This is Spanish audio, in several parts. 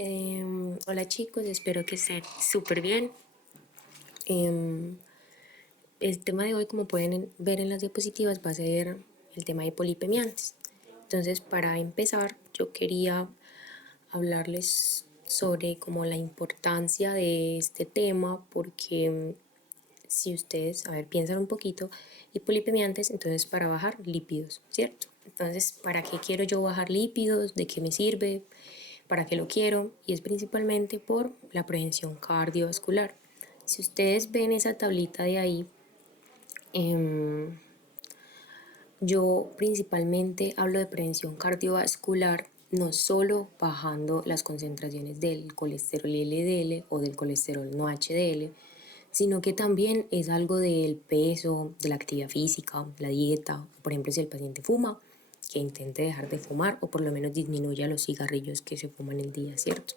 Hola chicos, espero que estén súper bien. Em, el tema de hoy, como pueden ver en las diapositivas, va a ser el tema de polipemiantes. Entonces, para empezar, yo quería hablarles sobre como la importancia de este tema, porque si ustedes, a ver, piensan un poquito, y polipemiantes, entonces para bajar lípidos, ¿cierto? Entonces, ¿para qué quiero yo bajar lípidos? ¿De qué me sirve? ¿Para qué lo quiero? Y es principalmente por la prevención cardiovascular. Si ustedes ven esa tablita de ahí, yo principalmente hablo de prevención cardiovascular no solo bajando las concentraciones del colesterol LDL o del colesterol no HDL, sino que también es algo del peso, de la actividad física, la dieta. Por ejemplo, si el paciente fuma, que intente dejar de fumar o por lo menos disminuya los cigarrillos que se fuman el día, ¿cierto?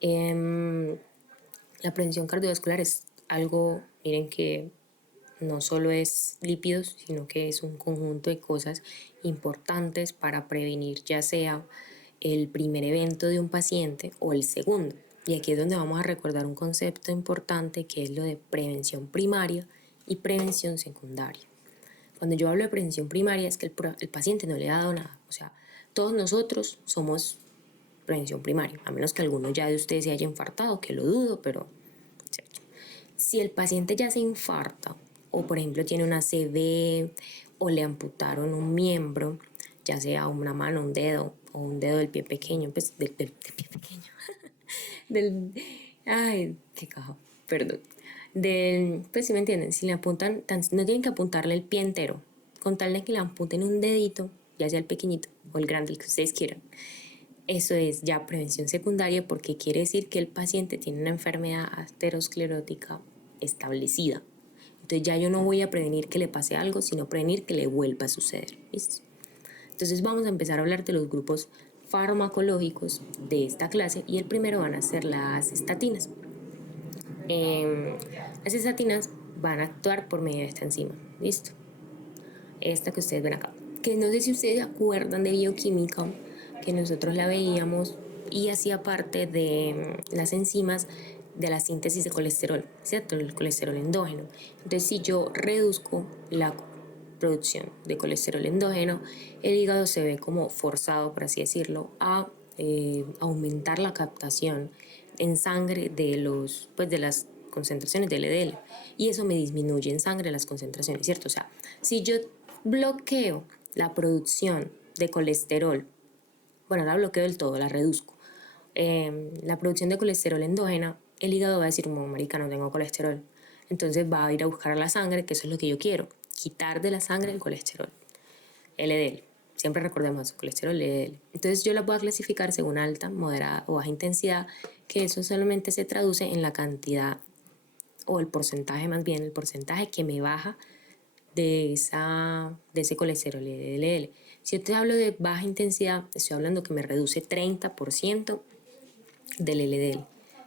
La prevención cardiovascular es algo, miren que no solo es lípidos, sino que es un conjunto de cosas importantes para prevenir ya sea el primer evento de un paciente o el segundo. Y aquí es donde vamos a recordar un concepto importante que es lo de prevención primaria y prevención secundaria. Cuando yo hablo de prevención primaria es que el paciente no le ha dado nada. O sea, todos nosotros somos prevención primaria, a menos que alguno ya de ustedes se haya infartado, que lo dudo, pero ¿cierto? Si el paciente ya se infarta o por ejemplo tiene una ACV o le amputaron un miembro, ya sea una mano, un dedo o un dedo del pie pequeño, pues del pie pequeño, del, ay, qué caja, perdón, del, pues si me entienden, si le apuntan, no tienen que apuntarle el pie entero, con tal de que le apunten un dedito, ya sea el pequeñito o el grande, el que ustedes quieran. Eso es ya prevención secundaria porque quiere decir que el paciente tiene una enfermedad aterosclerótica establecida. Entonces ya yo no voy a prevenir que le pase algo, sino prevenir que le vuelva a suceder. ¿Listo? Entonces vamos a empezar a hablar de los grupos farmacológicos de esta clase y el primero van a ser las estatinas. Las estatinas van a actuar por medio de esta enzima. ¿Listo? Esta que ustedes ven acá. Que no sé si ustedes se acuerdan de bioquímica, que nosotros la veíamos y hacía parte de las enzimas de la síntesis de colesterol, ¿cierto? El colesterol endógeno. Entonces, si yo reduzco la producción de colesterol endógeno, el hígado se ve como forzado, por así decirlo, a aumentar la captación en sangre de los, pues de las concentraciones de LDL y eso me disminuye en sangre las concentraciones, ¿cierto? O sea, si yo bloqueo la producción de colesterol, bueno, la bloqueo del todo, la reduzco, la producción de colesterol endógena, el hígado va a decir, como marica, no tengo colesterol. Entonces va a ir a buscar a la sangre, que eso es lo que yo quiero, quitar de la sangre el colesterol, LDL. Siempre recordemos colesterol LDL. Entonces yo la puedo clasificar según alta, moderada o baja intensidad, que eso solamente se traduce en la cantidad o el porcentaje más bien, el porcentaje que me baja de ese colesterol LDL. Si yo te hablo de baja intensidad, estoy hablando que me reduce 30% del LDL.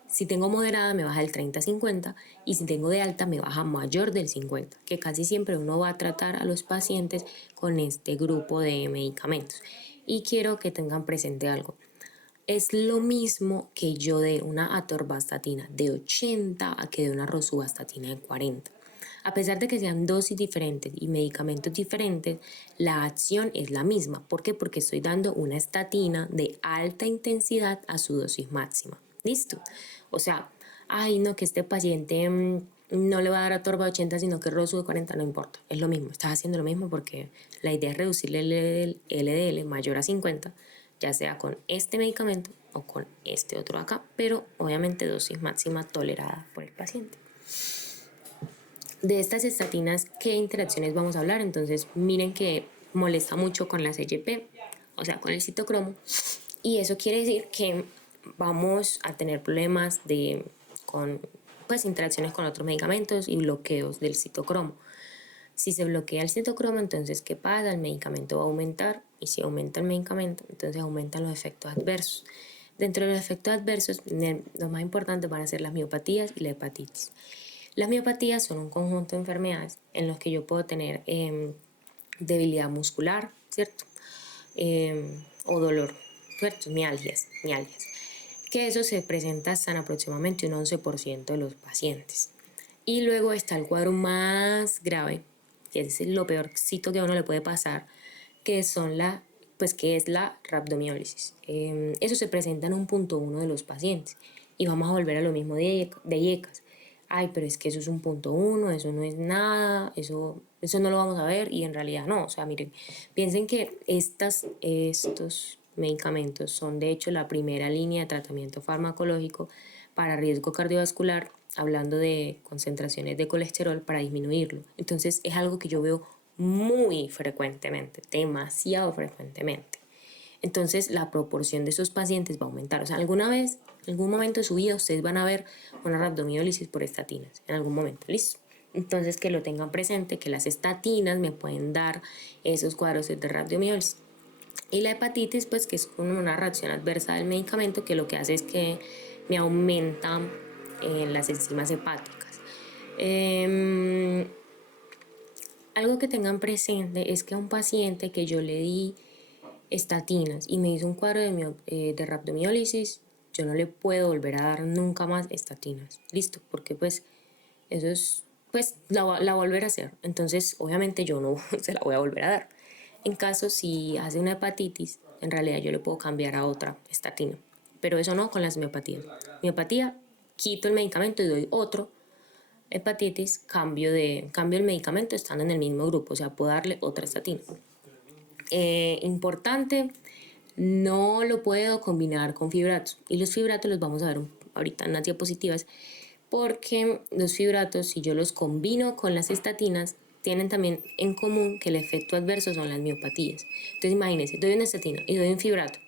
Si tengo moderada me baja del 30-50 y si tengo de alta me baja mayor del 50, que casi siempre uno va a tratar a los pacientes con este grupo de medicamentos. Y quiero que tengan presente algo. Es lo mismo que yo dé una atorvastatina de 80 a que dé una rosuvastatina de 40. A pesar de que sean dosis diferentes y medicamentos diferentes, la acción es la misma. ¿Por qué? Porque estoy dando una estatina de alta intensidad a su dosis máxima. ¿Listo? O sea, ay, no, que este paciente no le va a dar atorva de 80, sino que rosu de 40, no importa. Es lo mismo, estás haciendo lo mismo porque la idea es reducirle el LDL mayor a 50, ya sea con este medicamento o con este otro acá, pero obviamente dosis máxima tolerada por el paciente. De estas estatinas, ¿qué interacciones vamos a hablar? Entonces, miren que molesta mucho con la CYP, o sea, con el citocromo, y eso quiere decir que vamos a tener problemas con pues, interacciones con otros medicamentos y bloqueos del citocromo. Si se bloquea el citocromo, entonces, ¿qué pasa? El medicamento va a aumentar y si aumenta el medicamento, entonces aumentan los efectos adversos. Dentro de los efectos adversos, los más importantes van a ser las miopatías y la hepatitis. Las miopatías son un conjunto de enfermedades en los que yo puedo tener debilidad muscular, ¿cierto? O dolor, ¿cierto? Mialgias. que eso se presenta hasta en aproximadamente un 11% de los pacientes. Y luego está el cuadro más grave, que es lo peorcito que a uno le puede pasar, que es la rhabdomiólisis. Eso se presenta en 1.1 de los pacientes. Y vamos a volver a lo mismo de IECAS. Ay, pero es que eso es 1.1, eso no es nada, eso no lo vamos a ver, y en realidad no. O sea, miren, piensen que estos medicamentos son de hecho la primera línea de tratamiento farmacológico para riesgo cardiovascular, hablando de concentraciones de colesterol para disminuirlo. Entonces es algo que yo veo muy frecuentemente, demasiado frecuentemente. Entonces la proporción de esos pacientes va a aumentar. O sea, alguna vez, en algún momento de su vida, ustedes van a ver una rhabdomiólisis por estatinas, en algún momento, ¿listo? Entonces que lo tengan presente, que las estatinas me pueden dar esos cuadros de rhabdomiólisis. Y la hepatitis, pues que es una reacción adversa del medicamento, que lo que hace es que me aumenta las enzimas hepáticas. Algo que tengan presente es que a un paciente que yo le di estatinas y me hizo un cuadro de rhabdomiólisis, yo no le puedo volver a dar nunca más estatinas. Listo, porque pues eso es, pues la volver a hacer. Entonces, obviamente yo no se la voy a volver a dar. En caso si hace una hepatitis, en realidad yo le puedo cambiar a otra estatina. Pero eso no con las miopatías. Miopatía, quito el medicamento y doy otro. Hepatitis, cambio el medicamento estando en el mismo grupo, o sea, puedo darle otra estatina. Importante, no lo puedo combinar con fibratos. Y los fibratos los vamos a ver ahorita en las diapositivas, porque los fibratos, si yo los combino con las estatinas, tienen también en común que el efecto adverso son las miopatías. Entonces imagínense, doy una estatina y doy un fibrato.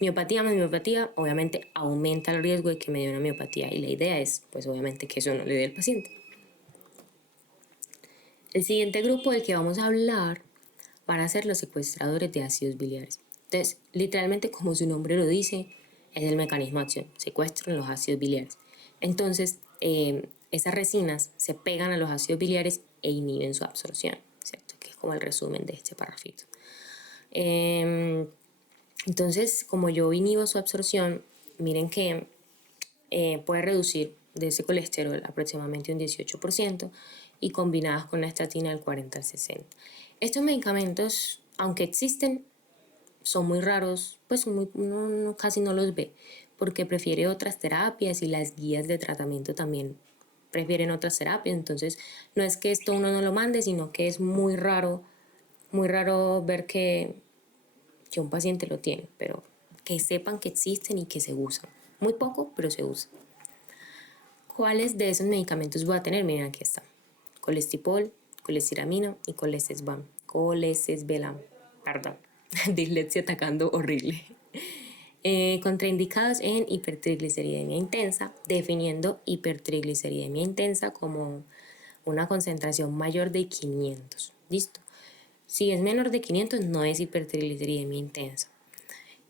Miopatía más miopatía, obviamente aumenta el riesgo de que me dé una miopatía, y la idea es, pues obviamente, que eso no le dé al paciente. El siguiente grupo del que vamos a hablar van a ser los secuestradores de ácidos biliares. Entonces, literalmente, como su nombre lo dice, es el mecanismo de acción, secuestran los ácidos biliares. Entonces, esas resinas se pegan a los ácidos biliares e inhiben su absorción, ¿cierto? Que es como el resumen de este parrafito. Entonces, como yo inhibo su absorción, miren que puede reducir de ese colesterol aproximadamente un 18%, y combinadas con la estatina del 40 al 60%. Estos medicamentos, aunque existen, son muy raros, pues uno casi no los ve, porque prefiere otras terapias, y las guías de tratamiento también prefieren otras terapias. Entonces, no es que esto uno no lo mande, sino que es muy raro ver que un paciente lo tiene, pero que sepan que existen y que se usan. Muy poco, pero se usan. ¿Cuáles de esos medicamentos voy a tener? Miren, aquí está. Colestipol, colestiramina y colestesvelam. Perdón, dislexia atacando horrible. Contraindicados en hipertrigliceridemia intensa, definiendo hipertrigliceridemia intensa como una concentración mayor de 500. ¿Listo? Si es menor de 500, no es hipertrigliceridemia intensa.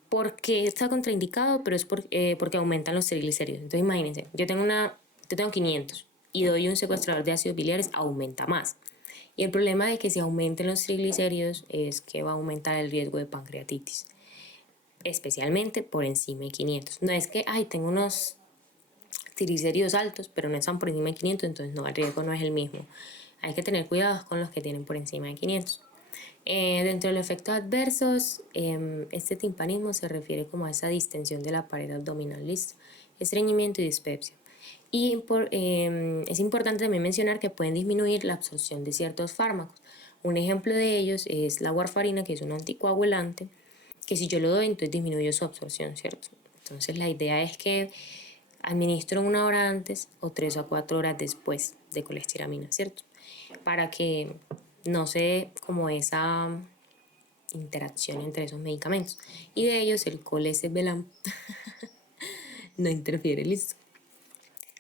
¿Por qué está contraindicado? Pero es porque aumentan los triglicéridos. Entonces imagínense, yo tengo 500 y doy un secuestrador de ácidos biliares, aumenta más. Y el problema de que si aumenten los triglicéridos es que va a aumentar el riesgo de pancreatitis, especialmente por encima de 500. No es que, tengo unos triglicéridos altos, pero no están por encima de 500, entonces no, el riesgo no es el mismo. Hay que tener cuidado con los que tienen por encima de 500. Dentro de los efectos adversos, este timpanismo se refiere como a esa distensión de la pared abdominal, ¿listo? Estreñimiento y dispepsia. Y es importante también mencionar que pueden disminuir la absorción de ciertos fármacos. Un ejemplo de ellos es la warfarina, que es un anticoagulante, que si yo lo doy, entonces disminuye su absorción, ¿cierto? Entonces la idea es que administro 1 hora antes o 3 a 4 horas después de colestiramina, ¿cierto? Para que no se dé como esa interacción entre esos medicamentos. Y de ellos el colestesvelam no interfiere, listo.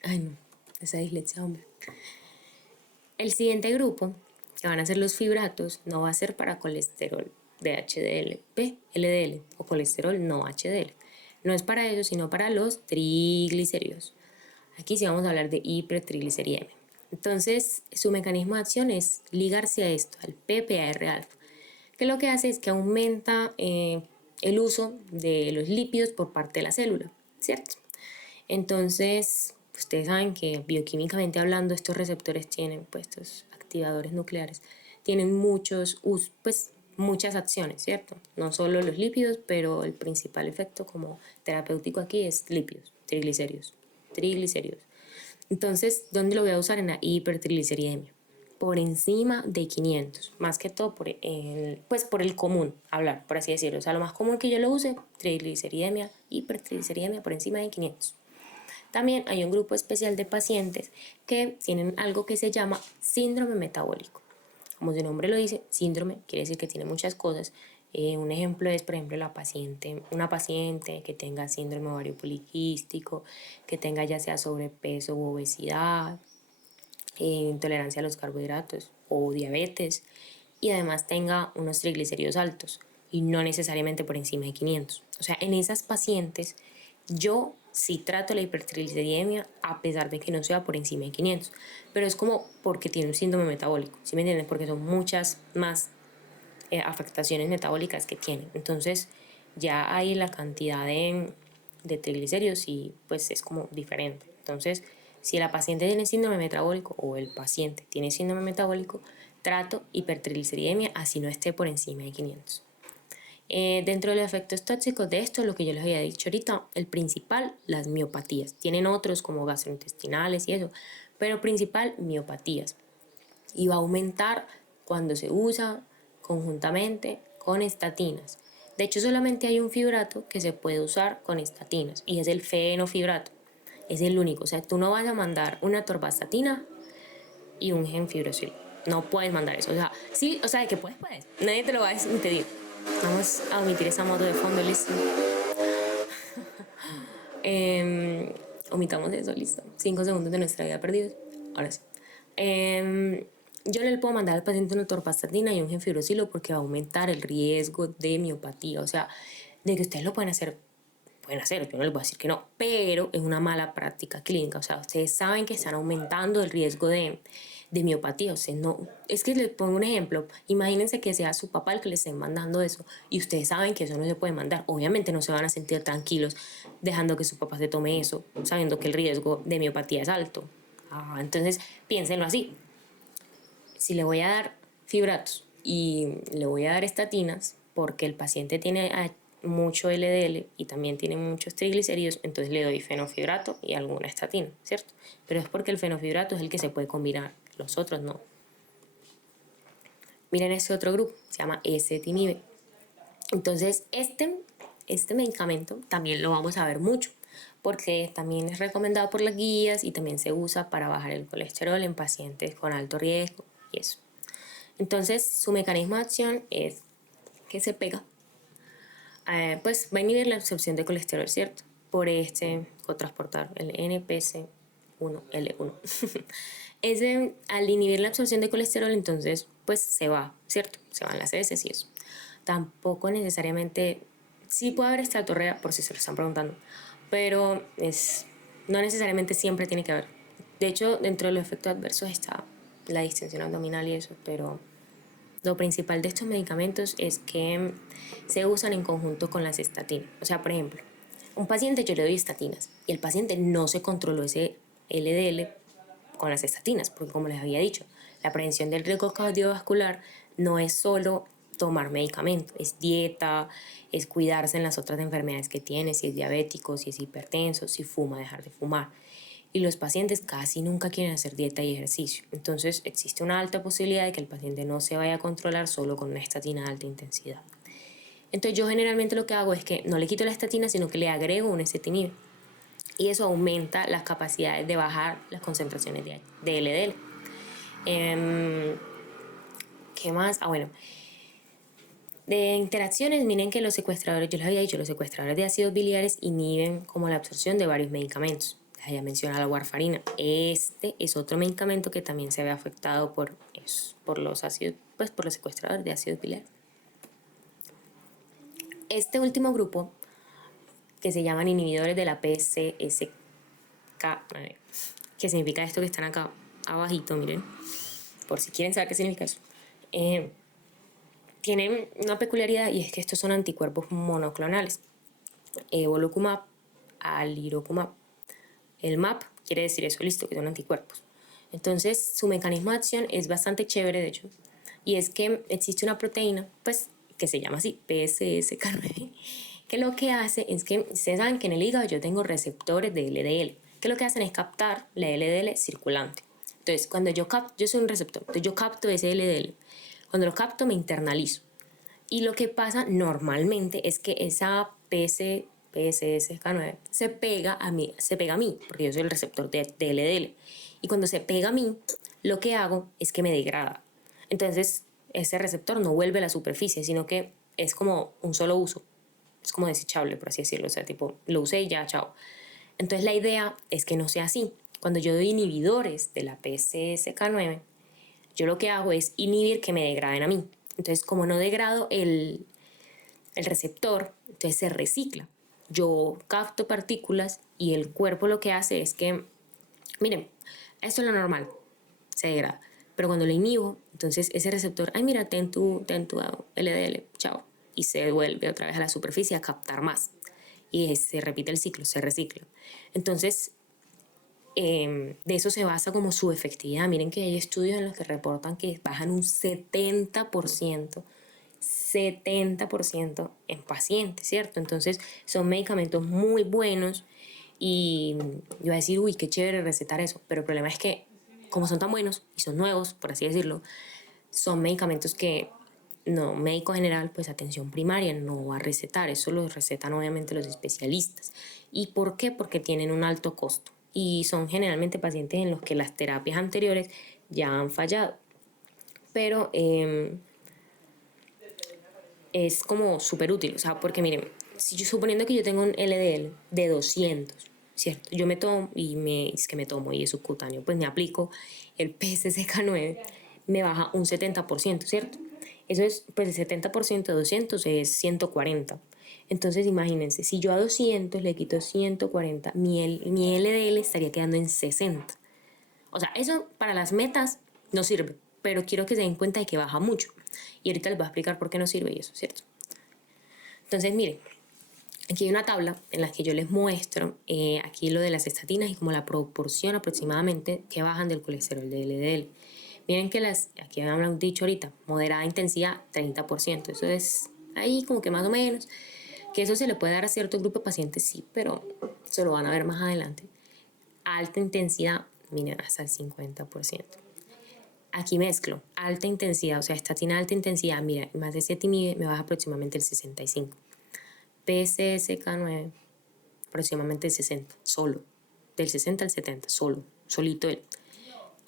Ay, no, esa dislexia, hombre. El siguiente grupo, que van a ser los fibratos, no va a ser para colesterol de HDL, LDL o colesterol no HDL. No es para eso, sino para los triglicéridos. Aquí sí vamos a hablar de hipertrigliceridemia. Entonces, su mecanismo de acción es ligarse a esto, al PPAR-alfa, que lo que hace es que aumenta el uso de los lípidos por parte de la célula, ¿cierto? Entonces, ustedes saben que bioquímicamente hablando, estos receptores tienen, pues estos activadores nucleares, tienen pues muchas acciones, ¿cierto? No solo los lípidos, pero el principal efecto como terapéutico aquí es lípidos, triglicéridos. Entonces, ¿dónde lo voy a usar? En la hipertrigliceridemia. Por encima de 500, más que todo pues por el común, hablar, por así decirlo. O sea, lo más común que yo lo use, trigliceridemia, hipertrigliceridemia por encima de 500. También hay un grupo especial de pacientes que tienen algo que se llama síndrome metabólico. Como su nombre lo dice, síndrome quiere decir que tiene muchas cosas. Un ejemplo es, por ejemplo, una paciente que tenga síndrome ovario poliquístico, que tenga ya sea sobrepeso u obesidad, intolerancia a los carbohidratos o diabetes, y además tenga unos triglicéridos altos y no necesariamente por encima de 500. O sea, en esas pacientes yo sí trato la hipertrigliceridemia a pesar de que no sea por encima de 500, pero es como porque tiene un síndrome metabólico, ¿sí me entienden? Porque son muchas más afectaciones metabólicas que tienen. Entonces ya hay la cantidad de triglicéridos y pues es como diferente. Entonces, si la paciente tiene síndrome metabólico o el paciente tiene síndrome metabólico, trato hipertrigliceridemia así no esté por encima de 500. Dentro de los efectos tóxicos de esto, lo que yo les había dicho ahorita, el principal, las miopatías. Tienen otros como gastrointestinales y eso, pero principal, miopatías. Y va a aumentar cuando se usa conjuntamente con estatinas. De hecho, solamente hay un fibrato que se puede usar con estatinas y es el fenofibrato. Es el único. O sea, tú no vas a mandar una torvastatina y un gemfibrocil. No puedes mandar eso. O sea, sí, o sea, que puedes. Nadie te lo va a impedir. Vamos a omitir esa moto de fondo, listo. Omitamos eso, listo. 5 segundos de nuestra vida perdidos. Ahora sí. Yo le puedo mandar al paciente una torvastatina y un gemfibrocilo porque va a aumentar el riesgo de miopatía. O sea, de que ustedes lo pueden hacer, yo no les voy a decir que no, pero es una mala práctica clínica. O sea, ustedes saben que están aumentando el riesgo de miopatía. O sea, no, es que les pongo un ejemplo. Imagínense que sea su papá el que les esté mandando eso y ustedes saben que eso no se puede mandar. Obviamente no se van a sentir tranquilos dejando que su papá se tome eso, sabiendo que el riesgo de miopatía es alto. Entonces, piénsenlo así. Si le voy a dar fibratos y le voy a dar estatinas porque el paciente tiene mucho LDL y también tiene muchos triglicéridos, entonces le doy fenofibrato y alguna estatina, ¿cierto? Pero es porque el fenofibrato es el que se puede combinar, los otros no. Miren este otro grupo, se llama ezetimibe. Entonces, este medicamento también lo vamos a ver mucho porque también es recomendado por las guías y también se usa para bajar el colesterol en pacientes con alto riesgo y eso. Entonces, su mecanismo de acción es que se pega, pues va a inhibir la absorción de colesterol, ¿cierto? Por este cotransportador, el NPC1L1. Al inhibir la absorción de colesterol, entonces, pues se va, ¿cierto? Se van las heces y eso. Tampoco necesariamente, sí puede haber estatorrea, por si se lo están preguntando, pero no necesariamente siempre tiene que haber. De hecho, dentro de los efectos adversos está la distensión abdominal y eso, pero lo principal de estos medicamentos es que se usan en conjunto con las estatinas. O sea, por ejemplo, un paciente yo le doy estatinas y el paciente no se controló ese LDL con las estatinas, porque como les había dicho, la prevención del riesgo cardiovascular no es solo tomar medicamentos, es dieta, es cuidarse en las otras enfermedades que tiene, si es diabético, si es hipertenso, si fuma, dejar de fumar. Y los pacientes casi nunca quieren hacer dieta y ejercicio. Entonces existe una alta posibilidad de que el paciente no se vaya a controlar solo con una estatina de alta intensidad. Entonces yo generalmente lo que hago es que no le quito la estatina, sino que le agrego un ezetimibe. Y eso aumenta las capacidades de bajar las concentraciones de LDL. ¿Qué más? Bueno, de interacciones, miren que los secuestradores, yo les había dicho, los secuestradores de ácidos biliares inhiben como la absorción de varios medicamentos. Les había mencionado la warfarina. Este es otro medicamento que también se ve afectado por los ácidos, pues por los secuestradores de ácidos biliares. Este último grupo, que se llaman inhibidores de la PCSK9, que significa esto que están acá abajito, miren, por si quieren saber qué significa eso. Tienen una peculiaridad y es que estos son anticuerpos monoclonales. Evolocumab, alirocumab. El MAP quiere decir eso, listo, que son anticuerpos. Entonces, su mecanismo de acción es bastante chévere, de hecho, y es que existe una proteína, pues, que se llama así, PCSK9, que lo que hace es que, ustedes saben que en el hígado yo tengo receptores de LDL, que lo que hacen es captar la LDL circulante. Entonces, cuando yo capto, yo soy un receptor, entonces yo capto ese LDL. Cuando lo capto, me internalizo. Y lo que pasa normalmente es que esa PCSK9 se pega a mí, porque yo soy el receptor de LDL. Y cuando se pega a mí, lo que hago es que me degrada. Entonces, ese receptor no vuelve a la superficie, sino que es como un solo uso. Es como desechable, por así decirlo. O sea, tipo, lo usé y ya, chao. Entonces, la idea es que no sea así. Cuando yo doy inhibidores de la PCSK9, yo lo que hago es inhibir que me degraden a mí. Entonces, como no degrado el receptor, entonces se recicla. Yo capto partículas y el cuerpo lo que hace es que, miren, esto es lo normal, se degrada. Pero cuando lo inhibo, entonces ese receptor, ay, mira, ten tu LDL, chao. Y se devuelve otra vez a la superficie a captar más. Y se repite el ciclo, se recicla. Entonces, de eso se basa como su efectividad. Miren que hay estudios en los que reportan que bajan un 70% en pacientes, ¿cierto? Entonces son medicamentos muy buenos y yo voy a decir, uy, qué chévere recetar eso, pero el problema es que como son tan buenos y son nuevos, por así decirlo, son medicamentos que no, médico general, pues atención primaria no va a recetar, eso lo recetan obviamente los especialistas. ¿Y por qué? Porque tienen un alto costo y son generalmente pacientes en los que las terapias anteriores ya han fallado. Pero es como súper útil, o sea, porque miren, si yo suponiendo que yo tengo un LDL de 200, ¿cierto? Yo me tomo es que me tomo y es subcutáneo, pues me aplico el PCSK9, me baja un 70%, ¿cierto? Eso es, pues el 70% de 200 es 140. Entonces imagínense, si yo a 200 le quito 140, mi LDL estaría quedando en 60. O sea, eso para las metas no sirve, pero quiero que se den cuenta de que baja mucho. Y ahorita les voy a explicar por qué no sirve y eso, ¿cierto? Entonces, miren, aquí hay una tabla en la que yo les muestro aquí lo de las estatinas y como la proporción aproximadamente que bajan del colesterol de LDL. Miren que aquí habíamos dicho ahorita, moderada intensidad 30%. Eso es ahí como que más o menos. Que eso se le puede dar a cierto grupo de pacientes, sí, pero eso lo van a ver más adelante. Alta intensidad, miren, hasta el 50%. Aquí mezclo alta intensidad, o sea, estatina alta intensidad, mira, más de 7 me baja aproximadamente el 65. PCSK9, aproximadamente el 60, solo. Del 60 al 70, solo, solito él.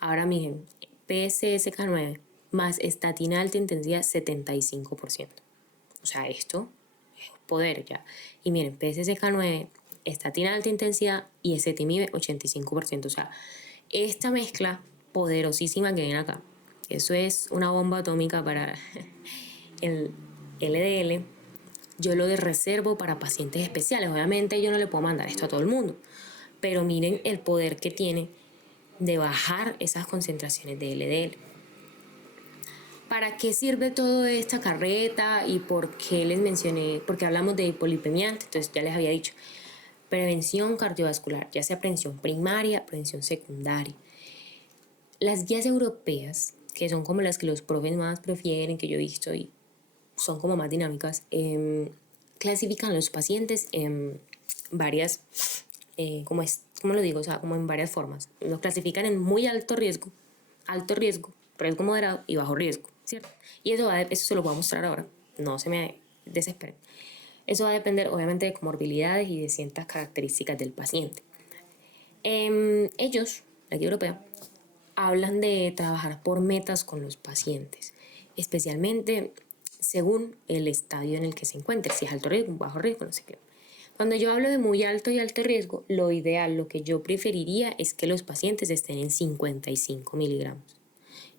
Ahora miren, PCSK9 más estatina alta intensidad, 75%. O sea, esto es poder ya. Y miren, PCSK9, estatina alta intensidad y ezetimibe, 85%. O sea, esta mezcla poderosísima que ven acá, eso es una bomba atómica para el LDL. Yo lo reservo para pacientes especiales. Obviamente yo no le puedo mandar esto a todo el mundo, pero miren el poder que tiene de bajar esas concentraciones de LDL. ¿Para qué sirve toda esta carreta y por qué les mencioné? Porque hablamos de hipolipemia, entonces ya les había dicho. Prevención cardiovascular, ya sea prevención primaria, prevención secundaria. Las guías europeas, que son como las que los profes más prefieren, que yo he visto y son como más dinámicas, clasifican a los pacientes en varias, ¿cómo lo digo? O sea, como en varias formas. Los clasifican en muy alto riesgo, riesgo moderado y bajo riesgo, ¿cierto? Y eso se lo voy a mostrar ahora, no se me desesperen. Eso va a depender obviamente de comorbilidades y de ciertas características del paciente. Ellos, la guía europea, hablan de trabajar por metas con los pacientes, especialmente según el estadio en el que se encuentre, si es alto riesgo, bajo riesgo, no sé qué. Cuando yo hablo de muy alto y alto riesgo, lo ideal, lo que yo preferiría es que los pacientes estén en 55 miligramos.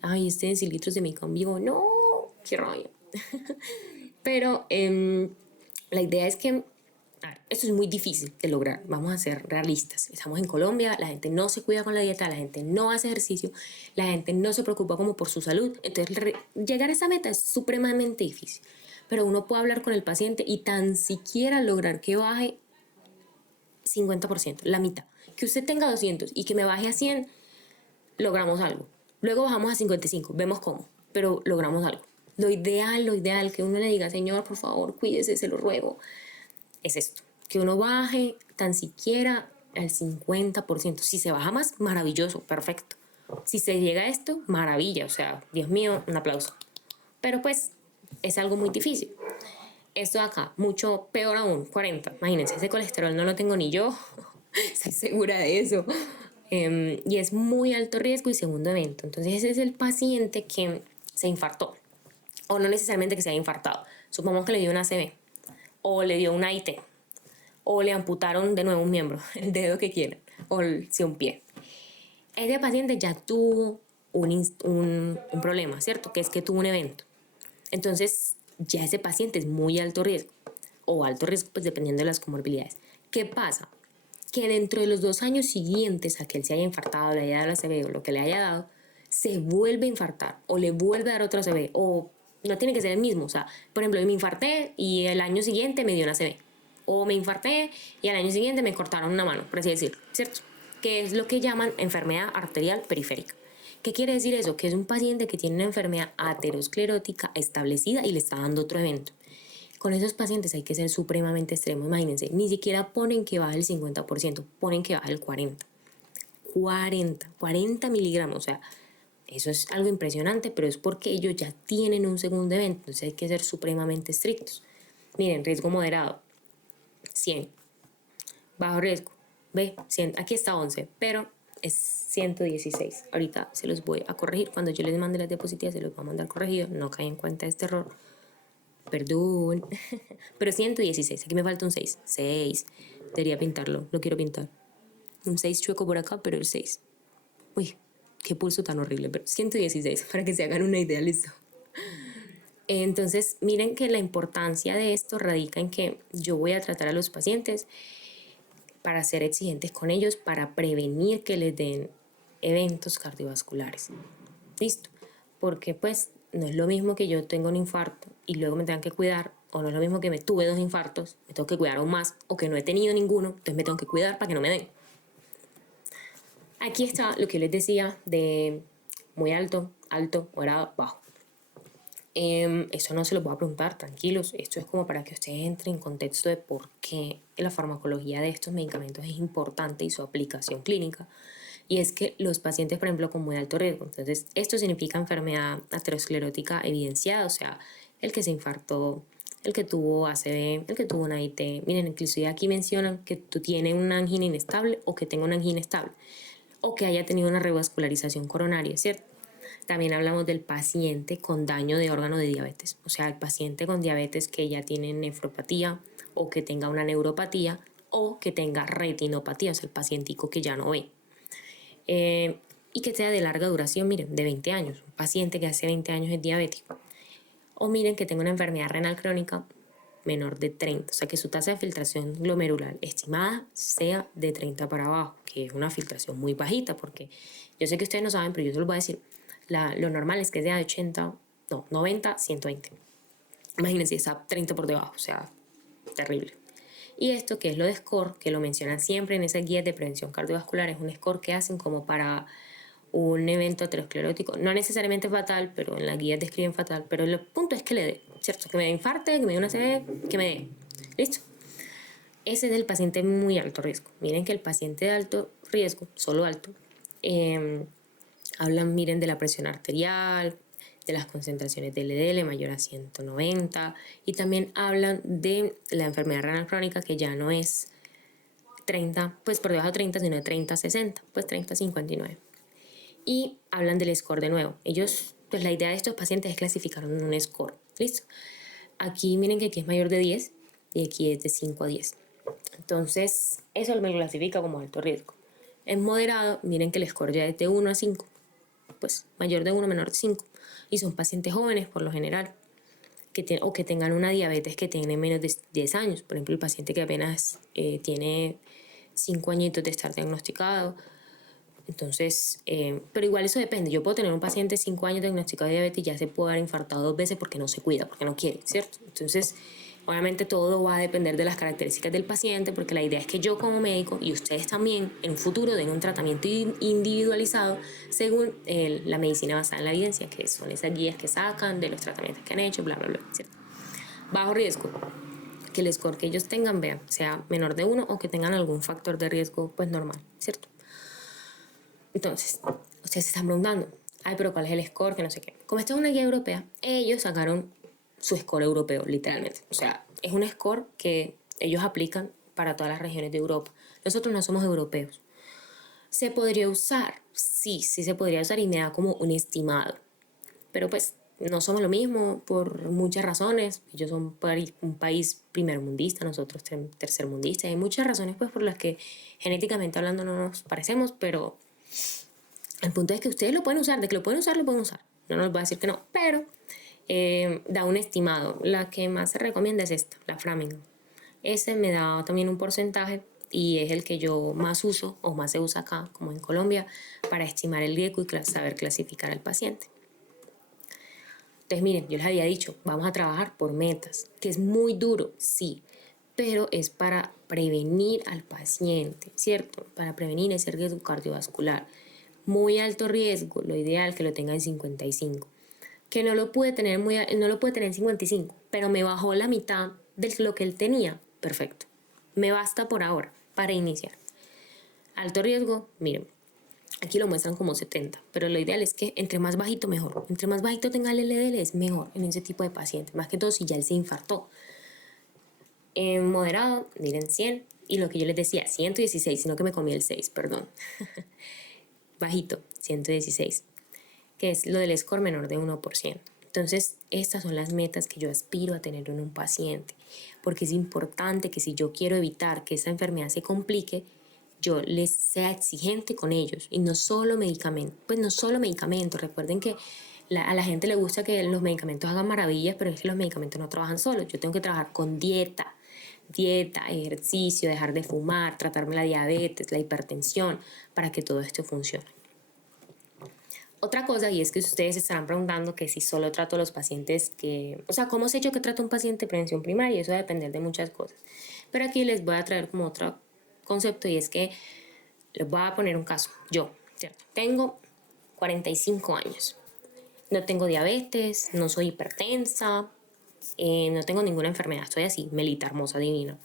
Ay, estén en litros de mi vivo, no, qué rabia. Pero la idea es que esto es muy difícil de lograr, vamos a ser realistas. Estamos en Colombia, la gente no se cuida con la dieta, la gente no hace ejercicio, la gente no se preocupa como por su salud. Entonces llegar a esa meta es supremamente difícil. Pero uno puede hablar con el paciente y tan siquiera lograr que baje 50%, la mitad. Que usted tenga 200 y que me baje a 100, logramos algo. Luego bajamos a 55, vemos cómo, pero logramos algo. Lo ideal, que uno le diga, Señor, por favor, cuídese, se lo ruego, es esto. Que uno baje tan siquiera al 50%. Si se baja más, maravilloso, perfecto. Si se llega a esto, maravilla, o sea, Dios mío, un aplauso. Pero pues es algo muy difícil. Esto de acá, mucho peor aún, 40. Imagínense, ese colesterol no lo tengo ni yo, estoy segura de eso. Y es muy alto riesgo y segundo evento. Entonces ese es el paciente que se infartó. O no necesariamente que se haya infartado. Supongamos que le dio una ACV, o le dio una IT, o le amputaron de nuevo un miembro, el dedo que quieran, o un pie. Ese paciente ya tuvo un problema, ¿cierto? Que es que tuvo un evento. Entonces ya ese paciente es muy alto riesgo, o alto riesgo pues dependiendo de las comorbilidades. ¿Qué pasa? Que dentro de los 2 años siguientes a que él se haya infartado, le haya dado la ACV o lo que le haya dado, se vuelve a infartar o le vuelve a dar otra ACV, o no tiene que ser el mismo. O sea, por ejemplo, yo me infarté y el año siguiente me dio una ACV, o me infarté y al año siguiente me cortaron una mano, por así decirlo, ¿cierto? Que es lo que llaman enfermedad arterial periférica. ¿Qué quiere decir eso? Que es un paciente que tiene una enfermedad aterosclerótica establecida y le está dando otro evento. Con esos pacientes hay que ser supremamente extremo. Imagínense, ni siquiera ponen que baje el 50%, ponen que baje el 40%. 40 miligramos, o sea, eso es algo impresionante, pero es porque ellos ya tienen un segundo evento, entonces hay que ser supremamente estrictos. Miren, riesgo moderado, 100. Bajo riesgo, ve, 100. Aquí está 11, pero es 116. Ahorita se los voy a corregir. Cuando yo les mande las diapositivas, se los voy a mandar corregido. No caen en cuenta de este error. Perdón. Pero 116. Aquí me falta un 6. 6. Debería pintarlo. Lo quiero pintar. Un 6 chueco por acá, pero el 6. Uy, qué pulso tan horrible. Pero 116, para que se hagan una idea, listo. Entonces, miren que la importancia de esto radica en que yo voy a tratar a los pacientes para ser exigentes con ellos, para prevenir que les den eventos cardiovasculares. ¿Listo? Porque pues no es lo mismo que yo tenga un infarto y luego me tengan que cuidar, o no es lo mismo que me tuve 2 infartos, me tengo que cuidar aún más, o que no he tenido ninguno, entonces me tengo que cuidar para que no me den. Aquí está lo que les decía de muy alto, alto, moderado, bajo. Eso no se lo voy a preguntar, tranquilos. Esto es como para que ustedes entren en contexto de por qué la farmacología de estos medicamentos es importante y su aplicación clínica. Y es que los pacientes, por ejemplo, con muy alto riesgo, entonces esto significa enfermedad aterosclerótica evidenciada, o sea, el que se infartó, el que tuvo ACV, el que tuvo una IT. Miren, inclusive aquí mencionan que tú tienes una angina inestable o que tenga una angina estable, o que haya tenido una revascularización coronaria, ¿cierto? También hablamos del paciente con daño de órgano de diabetes, o sea, el paciente con diabetes que ya tiene nefropatía o que tenga una neuropatía o que tenga retinopatía, o sea, el pacientico que ya no ve. Y que sea de larga duración, miren, de 20 años, un paciente que hace 20 años es diabético. O miren que tenga una enfermedad renal crónica menor de 30, o sea que su tasa de filtración glomerular estimada sea de 30 para abajo, que es una filtración muy bajita, porque yo sé que ustedes no saben, pero yo se los voy a decir, lo normal es que sea de 80, no, 90, 120. Imagínense, está 30 por debajo, o sea, terrible. Y esto que es lo de SCORE, que lo mencionan siempre en esas guías de prevención cardiovascular, es un SCORE que hacen como para un evento aterosclerótico, no necesariamente fatal, pero en las guías describen fatal, pero el punto es que le dé, ¿cierto? Que me dé infarte, que me dé una ACV, que me dé. ¿Listo? Ese es el paciente muy alto riesgo. Miren que el paciente de alto riesgo, solo alto, hablan, miren, de la presión arterial, de las concentraciones de LDL mayor a 190, y también hablan de la enfermedad renal crónica, que ya no es 30, pues por debajo de 30, sino de 30 a 60, pues 30 a 59. Y hablan del score de nuevo. Ellos, pues la idea de estos pacientes es clasificar en un score. ¿Listo? Aquí miren que aquí es mayor de 10 y aquí es de 5 a 10. Entonces, eso me lo clasifica como alto riesgo. En moderado, miren que el score ya es de 1 a 5. Pues mayor de 1, menor de 5. Y son pacientes jóvenes por lo general, o que tengan una diabetes que tiene menos de 10 años. Por ejemplo, el paciente que apenas tiene 5 añitos de estar diagnosticado. Entonces, pero igual eso depende. Yo puedo tener un paciente de 5 años diagnosticado de diabetes y ya se puede haber infartado 2 veces porque no se cuida, porque no quiere, ¿cierto? Entonces, Obviamente todo va a depender de las características del paciente, porque la idea es que yo como médico y ustedes también en un futuro den un tratamiento individualizado según la medicina basada en la evidencia, que son esas guías que sacan de los tratamientos que han hecho, bla, bla, bla, ¿cierto? Bajo riesgo, que el score que ellos tengan, vean, sea menor de 1 o que tengan algún factor de riesgo pues normal, ¿cierto? Entonces, ustedes se están preguntando, ay, pero ¿cuál es el score? Que no sé qué. Como esta es una guía europea, ellos sacaron su score europeo, literalmente. O sea, es un score que ellos aplican para todas las regiones de Europa. Nosotros no somos europeos. ¿Se podría usar? Sí, sí se podría usar y me da como un estimado. Pero pues no somos lo mismo por muchas razones. Ellos son un país primermundista, nosotros tercermundista. Hay muchas razones pues por las que genéticamente hablando no nos parecemos, pero el punto es que ustedes lo pueden usar. De que lo pueden usar, lo pueden usar. No nos voy a decir que no, pero da un estimado. La que más se recomienda es esta, la Framingham. Ese me da también un porcentaje y es el que yo más uso o más se usa acá, como en Colombia, para estimar el riesgo y saber clasificar al paciente. Entonces, miren, yo les había dicho, vamos a trabajar por metas, que es muy duro, sí, pero es para prevenir al paciente, ¿cierto? Para prevenir ese riesgo cardiovascular. Muy alto riesgo, lo ideal que lo tenga en 55. Que no lo puede tener no lo puede tener en 55, pero me bajó la mitad de lo que él tenía. Perfecto. Me basta por ahora para iniciar. Alto riesgo, miren, aquí lo muestran como 70, pero lo ideal es que entre más bajito mejor. Entre más bajito tenga el LDL es mejor en ese tipo de pacientes, más que todo si ya él se infartó. En moderado, miren 100, y lo que yo les decía, 116, sino que me comí el 6, perdón. Bajito, 116, que es lo del score menor de 1%. Entonces, estas son las metas que yo aspiro a tener en un paciente, porque es importante que si yo quiero evitar que esa enfermedad se complique, yo les sea exigente con ellos y no solo medicamentos, pues no solo medicamentos. Recuerden que a la gente le gusta que los medicamentos hagan maravillas, pero es que los medicamentos no trabajan solos. Yo tengo que trabajar con dieta, ejercicio, dejar de fumar, tratarme la diabetes, la hipertensión, para que todo esto funcione. Otra cosa, y es que ustedes se estarán preguntando que si solo trato a los pacientes o sea, ¿cómo sé yo que trato a un paciente de prevención primaria? Eso va a depender de muchas cosas. Pero aquí les voy a traer como otro concepto y es que les voy a poner un caso. Yo, ¿cierto? Tengo 45 años. No tengo diabetes, no soy hipertensa, no tengo ninguna enfermedad. Soy así, Melita, hermosa, divina.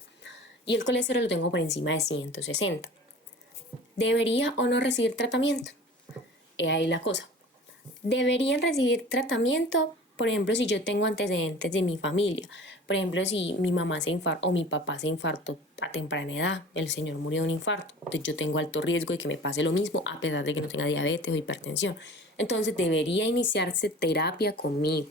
Y el colesterol lo tengo por encima de 160. ¿Debería o no recibir tratamiento? Ahí la cosa. Deberían recibir tratamiento, por ejemplo, si yo tengo antecedentes de mi familia. Por ejemplo, si mi mamá se infartó o mi papá se infartó a temprana edad, el señor murió de un infarto. Entonces yo tengo alto riesgo de que me pase lo mismo a pesar de que no tenga diabetes o hipertensión. Entonces debería iniciarse terapia conmigo.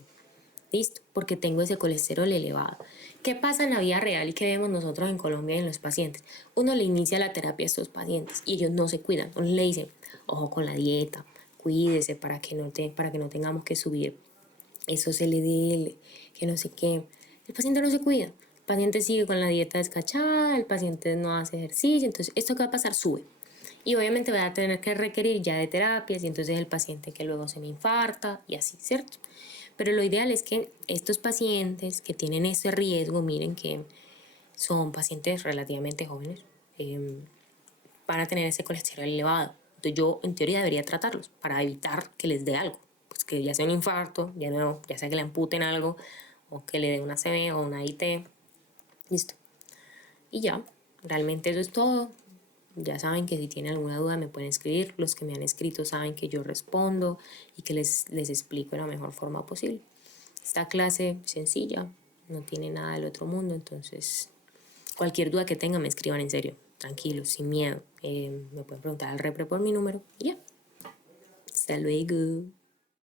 ¿Listo? Porque tengo ese colesterol elevado. ¿Qué pasa en la vida real y qué vemos nosotros en Colombia y en los pacientes? Uno le inicia la terapia a estos pacientes y ellos no se cuidan. Uno le dice, ojo con la dieta, cuídese para que no tengamos que subir esos LDL, que no sé qué. El paciente no se cuida. El paciente sigue con la dieta descachada, el paciente no hace ejercicio. Entonces, ¿esto que va a pasar? Sube. Y obviamente va a tener que requerir ya de terapias y entonces el paciente que luego se me infarta y así, ¿cierto? Pero lo ideal es que estos pacientes que tienen ese riesgo, miren que son pacientes relativamente jóvenes, van a tener ese colesterol elevado. Entonces yo en teoría debería tratarlos para evitar que les dé algo. Pues que ya sea un infarto, ya sea que le amputen algo, o que le dé una CB o una IT. Listo. Y ya, realmente eso es todo. Ya saben que si tienen alguna duda me pueden escribir. Los que me han escrito saben que yo respondo y que les explico de la mejor forma posible. Esta clase sencilla, no tiene nada del otro mundo, entonces cualquier duda que tengan me escriban en serio, tranquilos, sin miedo. Me pueden preguntar al repre por mi número y ya. Hasta luego.